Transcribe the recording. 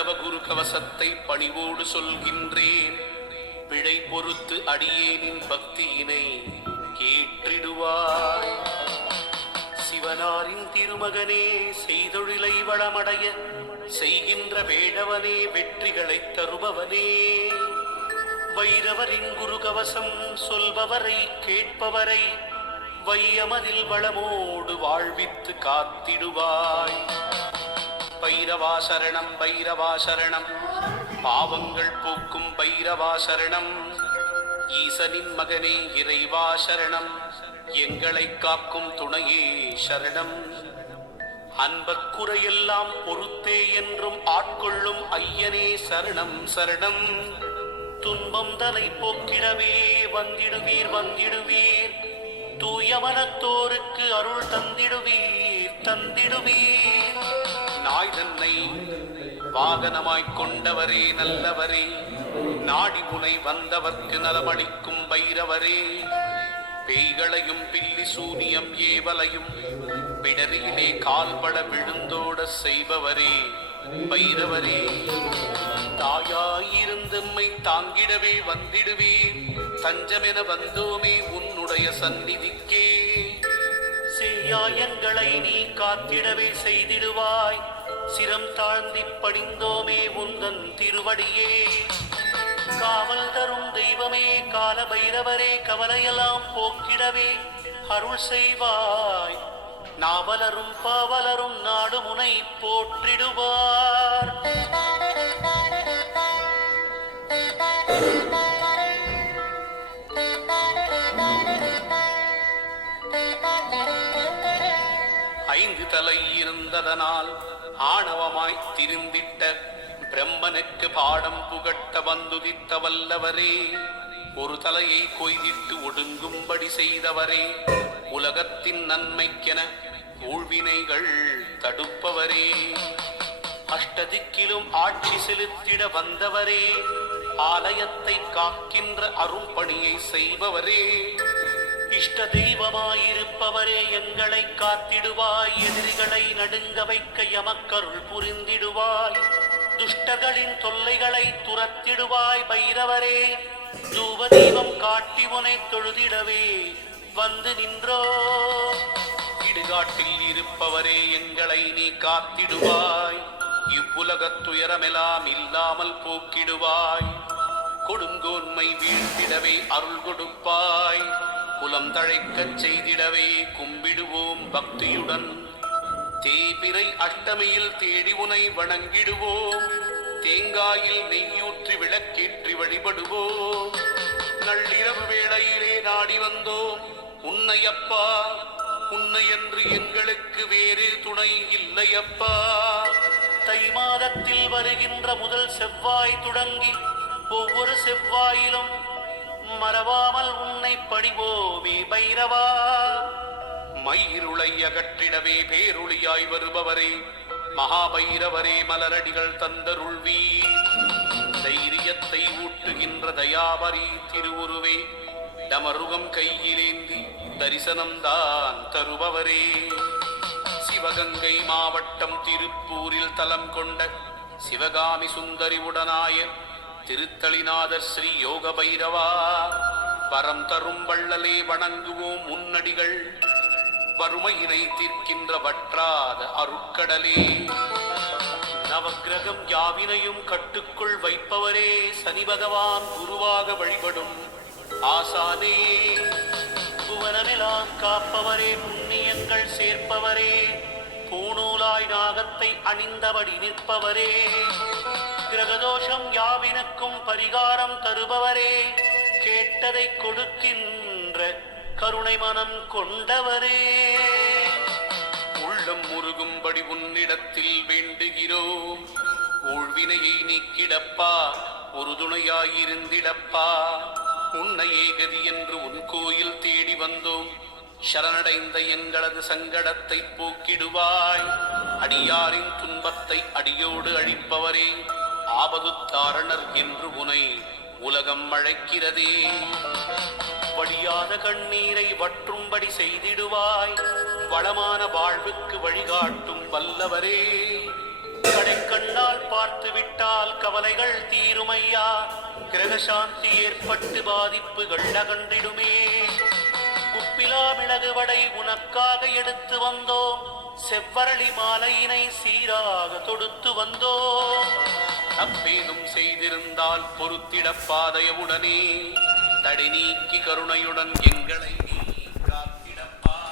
பைரவ குரு கவசத்தை பணிவோடு சொல்கின்றேன். பிழை பொறுத்து அடியேனின் பக்தியினை கேற்றிடுவாய். சிவனாரின் திருமகனே, செய்தொழிலை வளமடைய செய்கின்ற வேடவனே, வெற்றிகளை தருபவனே, வைரவரின் குரு கவசம் சொல்பவரை கேட்பவரை வையமதில் வளமோடு வாழ்வித்து காத்திடுவாய். பைரவா சரணம், பைரவா சரணம், பாவங்கள் போக்கும் பைரவா சரணம். ஈசனின் மகனே இறைவா சரணம், எங்களை காக்கும் துணையே சரணம். அன்பக்குறையெல்லாம் பொறுத்தே என்றும் ஆட்கொள்ளும் ஐயனே சரணம் சரணம். துன்பம் தலை போக்கிடவே வந்திடுவீர் வந்திடுவீர், தூய மனத்தோருக்கு அருள் தந்திடுவீர் தந்திடுவீர். நாய் தன்னை வாகனமாய்க் கொண்டவரே நல்லவரே, நாடி முனை வந்தவர்க்கு நலமளிக்கும் பைரவரே, பேய்களையும் பில்லி சூனியம் ஏவலையும் பிடரியிலே கால்பட விழுந்தோட செய்பவரே பைரவரே. தாயாயிருந்தம்மை தாங்கிடவே வந்திடுவீர், தஞ்சமென வந்தோமே உன்னுடைய சந்நிதிக்கே. செய்யாயங்களை நீ காத்திடவே செய்திடுவாய், சிரம் தாழ்ந்தி பணிந்தோமே உந்தன் திருவடியே. காவல் தரும் தெய்வமே கால பைரவரே, கவலையெல்லாம் போக்கிடவே அருள் செய்வாய். நாவலரும் பாவலரும் நாடு முனை போற்றிடுவார். ஐந்து தலை இருந்ததனால் ஆணவமாய் திருந்திட்ட பிரம்மனுக்கு பாடம் புகட்ட வந்துதித்த வல்லவரே, ஒரு தலையை கொய்திட்டு ஒடுங்கும்படி செய்தவரே, உலகத்தின் நன்மைக்கென ஊழ்வினைகள் தடுப்பவரே, அஷ்டதிக்கிலும் ஆட்சி செலுத்திட வந்தவரே, ஆலயத்தை காக்கின்ற அரும்பணியை செய்பவரே, இஷ்ட தெய்வமாயிருப்பவரே, எங்களை காத்திடுவாய். எதிரிகளை நடுங்க வைக்க எமக்கருள் புரிந்திடுவாய். துஷ்டர்களின் தொல்லைகளை துரத்திடுவாய் பைரவரே. தூப தெய்வம் காட்டி உனை தொழுதிடவே வந்து நின்றோ. இடுகாட்டில் இருப்பவரே, எங்களை நீ காத்திடுவாய். இவ்வுலகத் துயரமெல்லாம் இல்லாமல் போக்கிடுவாய். கொடுங்கோன்மை வீழ்த்திடவே அருள் கொடுப்பாய். குலம் தழைக்கச் செய்திடவே கும்பிடுவோம் பக்தியுடன். தேய்பிறை அஷ்டமியில் தேடி உனை வணங்கிடுவோம். தேங்காயில் நெய்யூற்றி விளக்கேற்றி வழிபடுவோம். நள்ளிரவு வேளையிலே நாடி வந்தோம் உன்னையப்பா. உன்னை என்று எங்களுக்கு வேறு துணை இல்லையப்பா. தை மாதத்தில் வருகின்ற முதல் செவ்வாய் தொடங்கி ஒவ்வொரு செவ்வாயிலும் மறவாமல் உன்னை பணிவோமே பைரவா. மயிருளை அகற்றிடவே பேருளியாய் வருபவரே, மகாபைரவரே, மலரடிகள் தந்தருள்வீர். தைரியத்தை ஊட்டுகின்ற தயாபரி திருவுருவே, டமருகம் கையிலேந்தி தரிசனம்தான் தருபவரே. சிவகங்கை மாவட்டம் திருப்பூரில் தலம் கொண்ட சிவகாமி சுந்தரி உடனாய திருத்தளிநாதர் ஸ்ரீ யோக பைரவா, வரம் தரும் வள்ளலே வணங்குவோம் முன்னடிகள். வறுமையினை தீர்க்கின்ற வற்றாத அருட்கடலே, நவக்கிரகம் யாவினையும் கட்டுக்குள் வைப்பவரே, சனி பகவான் குருவாக வழிபடும் ஆசானே, புவனமெல்லாம் காப்பவரே, புண்ணியங்கள் சேர்ப்பவரே, பூணூலாய் நாகத்தை அணிந்தபடி நிற்பவரே, கிரகதோஷம் யாவினுக்கும் பரிகாரம் தருபவரே, கேட்டதை கொடுக்கின்ற கருணை மனம் கொண்டவரே. உள்ளம் முருகும்படி உன்னிடத்தில் வேண்டுகிறோம். ஊழ்வினையை நீக்கிடப்பா, ஒரு துணையாயிருந்திடப்பா. உன்னையே கதி என்று உன் கோயில் தேடி வந்தோம். சரணடைந்த எங்களது சங்கடத்தை போக்கிடுவாய். அடியாரின் துன்பத்தை அடியோடு அழிப்பவரே, ஆபதுத்தாரணர் என்று உனை உலகம் அழைக்கிறதே. வடியாத கண்ணீரை வற்றும்படி செய்திடுவாய். வளமான வாழ்வுக்கு வழிகாட்டும் வல்லவரே, கடைக்கண் கண்ணால் பார்த்து விட்டால் கவலைகள் தீருமையா, கிரகசாந்தி ஏற்பட்டு பாதிப்புகள் அகன்றிடுமே. குப்பிலா மிளகு வடை உனக்காக எடுத்து வந்தோம், செவ்வரளி மாலையினை சீராக தொடுத்து வந்தோம். தப்பேதும் செய்திருந்தால் பொறுத்திட பாதையவுடனே தடை நீக்கி கருணையுடன் எங்களை